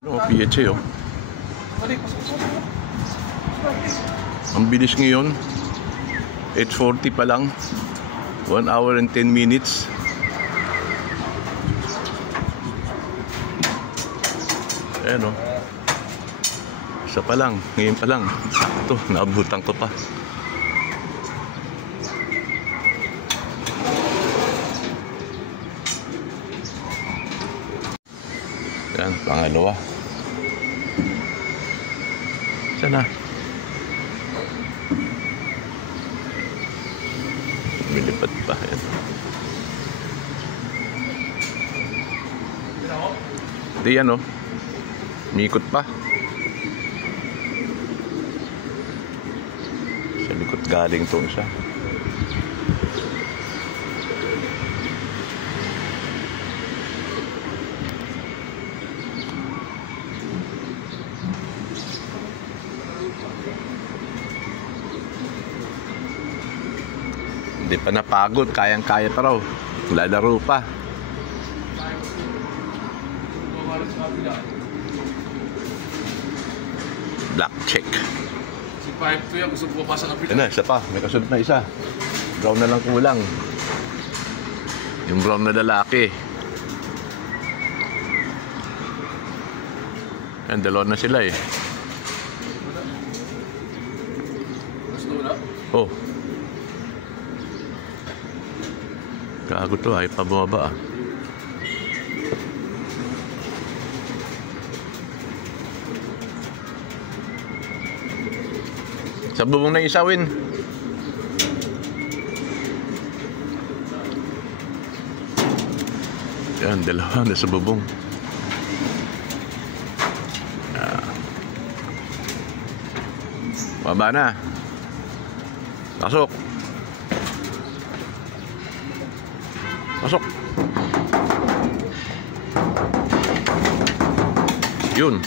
PHA oh. Ang bilis ngayon. 8:40 pa lang. 1 hour and 10 minutes. Ayan oh. Isa pa lang. Ngayon pa lang. Ito, naabutan ko pa. Yan, pangalawa. Sana. Milipat pa. Yan. Di yan oh. Mikot pa. Sa likod galing itong isa. Hindi pa napagod, kayang-kaya pa raw. Lalaro pa. Black check. Si 5-2 yan, gusto mo papasa kapila. Yan na, isa pa. May kasunod na isa. Brown na lang kulang. Yung brown na lalaki. Yan, dalawa na sila eh. Gusto mo na? Oh. Gago to, ay pa bumaba ah. Sa bubong na isawin. Yan, dalawa na sa bubong. Baba na. Pasok. Pasok. Yun.